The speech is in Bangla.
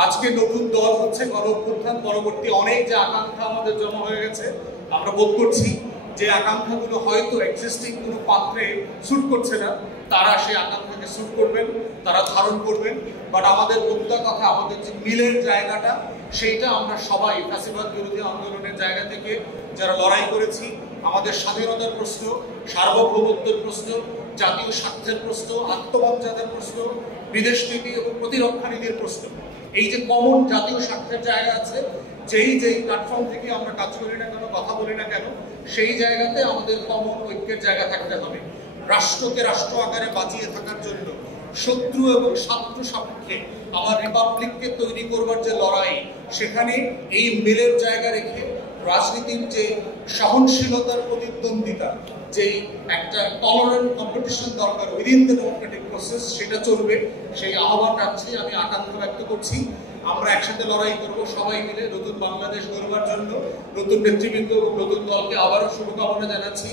আজকে নতুন দল হচ্ছে গণ অভ্যুত্থান পরবর্তী অনেক যে আকাঙ্ক্ষা আমাদের জমা হয়ে গেছে, আমরা বোধ করছি যে আকাঙ্ক্ষাগুলো হয়তো এক্সিস্টিং কোনো পাত্রে স্যুট করছে না, তারা সেই আকাঙ্ক্ষাকে স্যুট করবেন, তারা ধারণ করবেন। বাট আমাদের মুদ্রা কথা, আমাদের যে মিলের জায়গাটা, সেইটা আমরা সবাই ফ্যাসিবাদ বিরোধী আন্দোলনের জায়গা থেকে যারা লড়াই করেছি, আমাদের স্বাধীনতার প্রশ্ন, সার্বভৌমত্বের প্রশ্ন, জাতীয় স্বার্থের প্রশ্ন, আত্মমর্যাদার প্রশ্ন, বিদেশ নীতি এবং প্রতিরক্ষা নীতির প্রশ্ন, এই যে কমন জাতীয় স্বার্থের জায়গা আছে, যেই প্ল্যাটফর্ম থেকে আমরা কাজ করি না কেন, কথা বলি না কেন, সেই জায়গাতে আমাদের কমন ঐক্যের জায়গা থাকতে হবে। রাষ্ট্রকে রাষ্ট্র আকারে বাঁচিয়ে থাকার জন্য শত্রু এবং ছাত্র সাপেক্ষে আমার রিপাবলিককে তৈরি করবার যে লড়াই, সেখানে এই মিলের জায়গা রেখে রাজনীতির যে সহনশীলতার প্রতিদ্বন্দ্বিতা, যে একটা টলারেন্ট কম্পিটিশন দরকার উইদিন দ্য ডেমোক্রেটিক প্রসেস, সেটা চলবে। সেই আহ্বান রাখছি, আমি আকাঙ্ক্ষা ব্যক্ত করছি। আমরা একসাথে লড়াই করব সবাই মিলে নতুন বাংলাদেশ গড়বার জন্য। নতুন নেতৃবৃন্দ এবং নতুন দলকে আবারও শুভকামনা জানাচ্ছি।